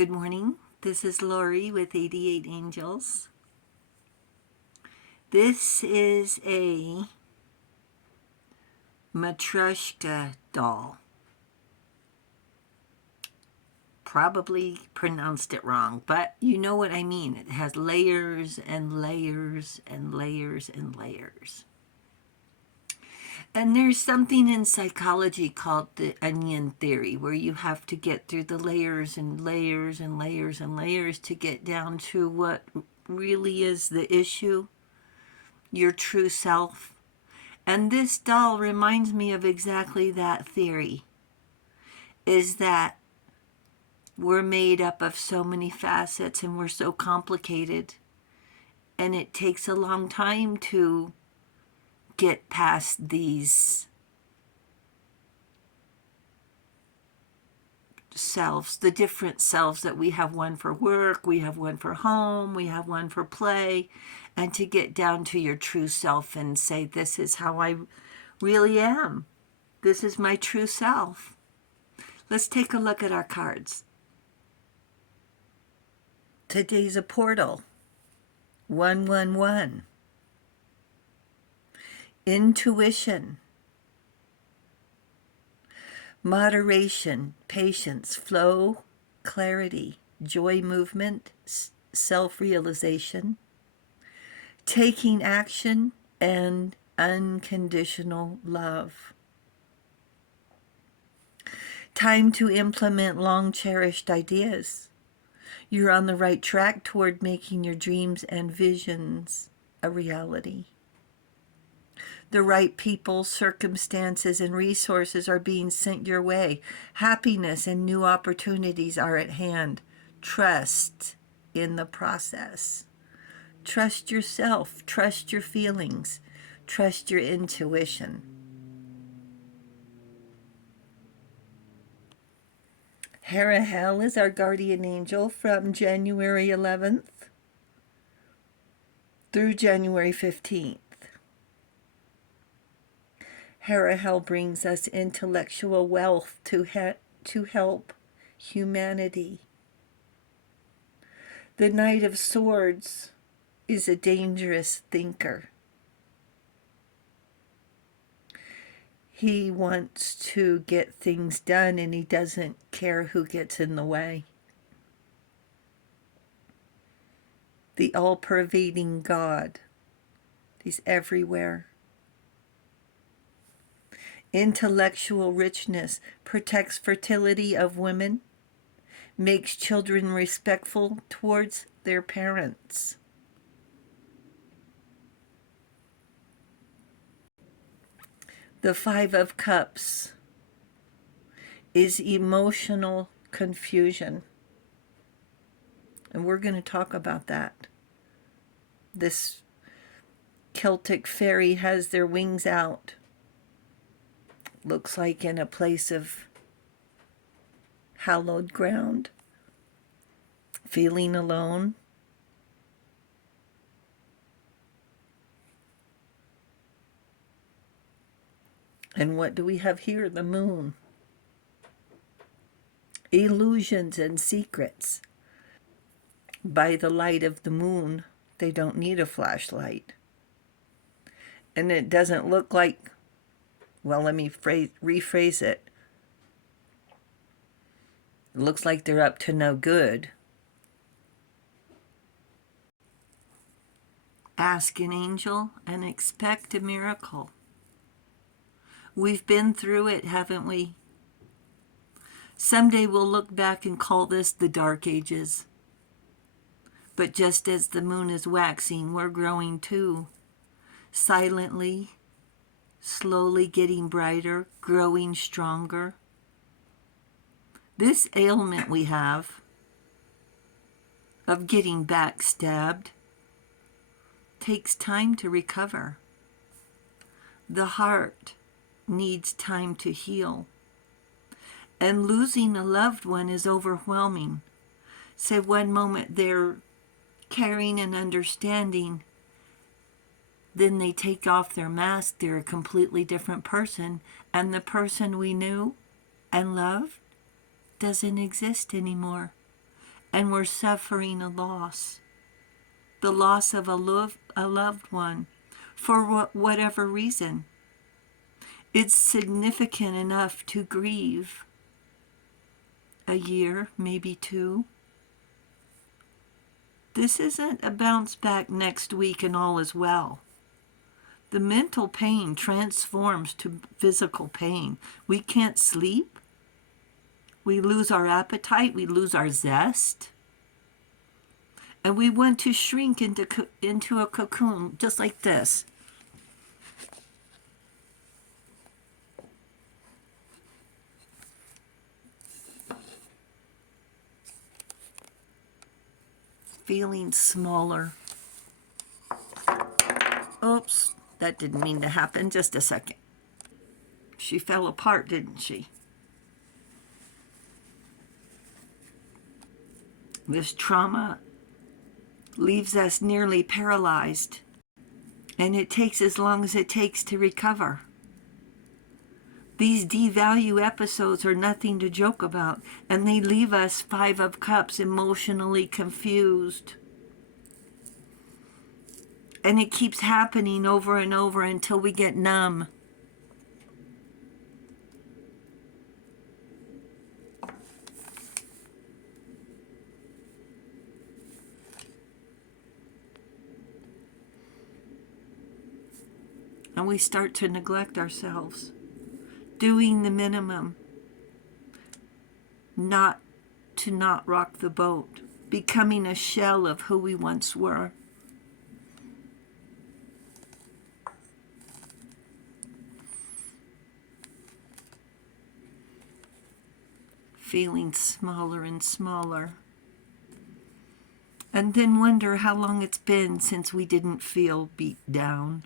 Good morning. This is Lori with 88 Angels. This is a Matryoshka doll. Probably pronounced it wrong, but you know what I mean. It has layers and layers and layers and layers. And there's something in psychology called the onion theory, where you have to get through the layers and layers and layers and layers to get down to what really is the issue, your true self. And this doll reminds me of exactly that theory, is that we're made up of so many facets and we're so complicated. And it takes a long time to get past these selves, the different selves that we have, one for work, we have one for home, we have one for play, and to get down to your true self and say, this is how I really am. This is my true self. Let's take a look at our cards. Today's a portal. 111. Intuition. Moderation, patience, flow, clarity, joy, movement, self-realization, taking action, and unconditional love. Time to implement long-cherished ideas. You're on the right track toward making your dreams and visions a reality. The right people, circumstances, and resources are being sent your way. Happiness and new opportunities are at hand. Trust in the process. Trust yourself. Trust your feelings. Trust your intuition. Harahel is our guardian angel from January 11th through January 15th. Harahel brings us intellectual wealth to help humanity. The Knight of Swords is a dangerous thinker. He wants to get things done and he doesn't care who gets in the way. The all-pervading God. He's everywhere. Intellectual richness protects fertility of women, makes children respectful towards their parents. The Five of Cups is emotional confusion. And we're going to talk about that. This Celtic fairy has their wings out. Looks like in a place of hallowed ground. Feeling alone. And what do we have here? The moon. Illusions and secrets. By the light of the moon, they don't need a flashlight. And it doesn't look like, well, let me rephrase it. It looks like they're up to no good. Ask an angel and expect a miracle. We've been through it, haven't we? Someday we'll look back and call this the Dark Ages. But just as the moon is waxing, we're growing too. Silently, slowly getting brighter, growing stronger. This ailment we have of getting backstabbed takes time to recover. The heart needs time to heal. And losing a loved one is overwhelming. Say one moment they're caring and understanding, then they take off their mask, they're a completely different person, and the person we knew and loved doesn't exist anymore. and we're suffering a loss, the loss of a loved one, for whatever reason. It's significant enough to grieve a year, maybe two. This isn't a bounce back next week and all is well. The mental pain transforms to physical pain. We can't sleep. We lose our appetite. We lose our zest. And we want to shrink into a cocoon just like this. Feeling smaller. Oops, that didn't mean to happen. Just a second. She fell apart, didn't she? This trauma leaves us nearly paralyzed, and it takes as long as it takes to recover. These devalue episodes are nothing to joke about, and they leave us Five of Cups emotionally confused. And it keeps happening over and over until we get numb. And we start to neglect ourselves, doing the minimum, not rock the boat, becoming a shell of who we once were. Feeling smaller and smaller. And then wonder how long it's been since we didn't feel beat down.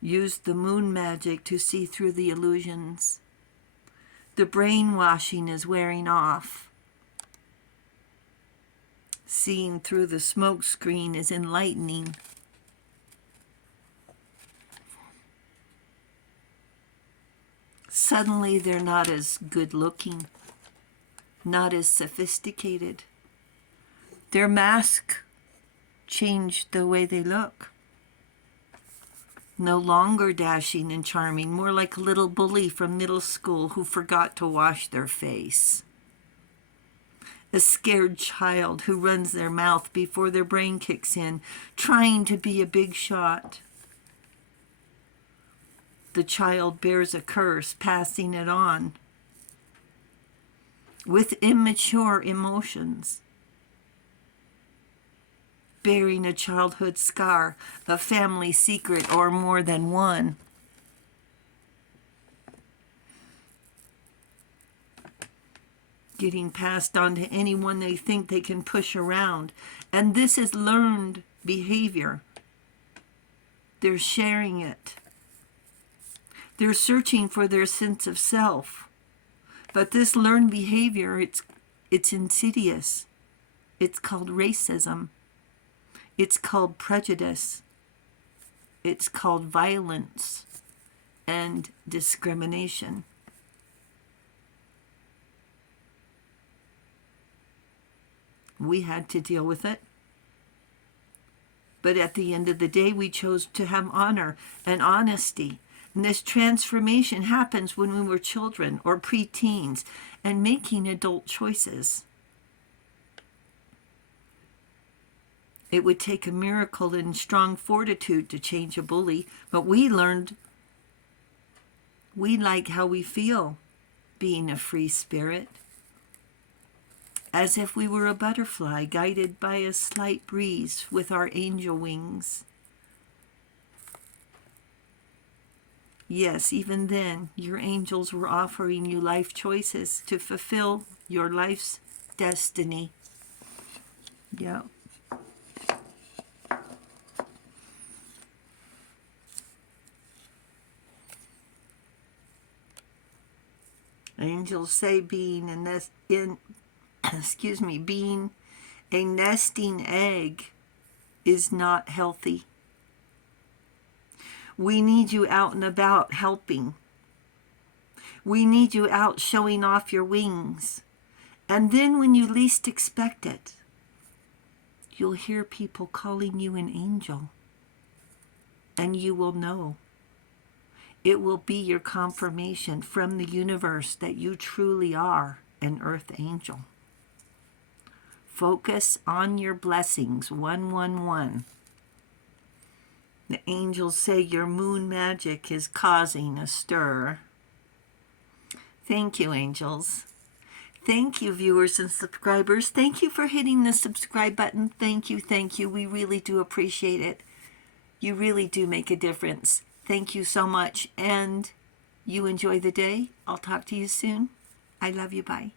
Use the moon magic to see through the illusions. The brainwashing is wearing off. Seeing through the smoke screen is enlightening. Suddenly they're not as good looking, not as sophisticated. Their mask changed the way they look. No longer dashing and charming, more like a little bully from middle school who forgot to wash their face. A scared child who runs their mouth before their brain kicks in, trying to be a big shot. The child bears a curse, passing it on. With immature emotions. Bearing a childhood scar, a family secret, or more than one. Getting passed on to anyone they think they can push around. And this is learned behavior. They're sharing it. They're searching for their sense of self. But this learned behavior, it's insidious. It's called racism. It's called prejudice. It's called violence and discrimination. We had to deal with it. But at the end of the day, we chose to have honor and honesty. And this transformation happens when we were children or preteens and making adult choices. It would take a miracle and strong fortitude to change a bully, but we learned we like how we feel being a free spirit, as if we were a butterfly guided by a slight breeze with our angel wings. Yes, even then, your angels were offering you life choices to fulfill your life's destiny. Yeah. Angels say being being a nesting egg is not healthy. We need you out and about helping. We need you out showing off your wings. And then when you least expect it, you'll hear people calling you an angel. And you will know. It will be your confirmation from the universe that you truly are an earth angel. Focus on your blessings. 111. The angels say your moon magic is causing a stir. Thank you, angels. Thank you, viewers and subscribers. Thank you for hitting the subscribe button. Thank you, thank you. We really do appreciate it. You really do make a difference. Thank you so much. And you enjoy the day. I'll talk to you soon. I love you. Bye.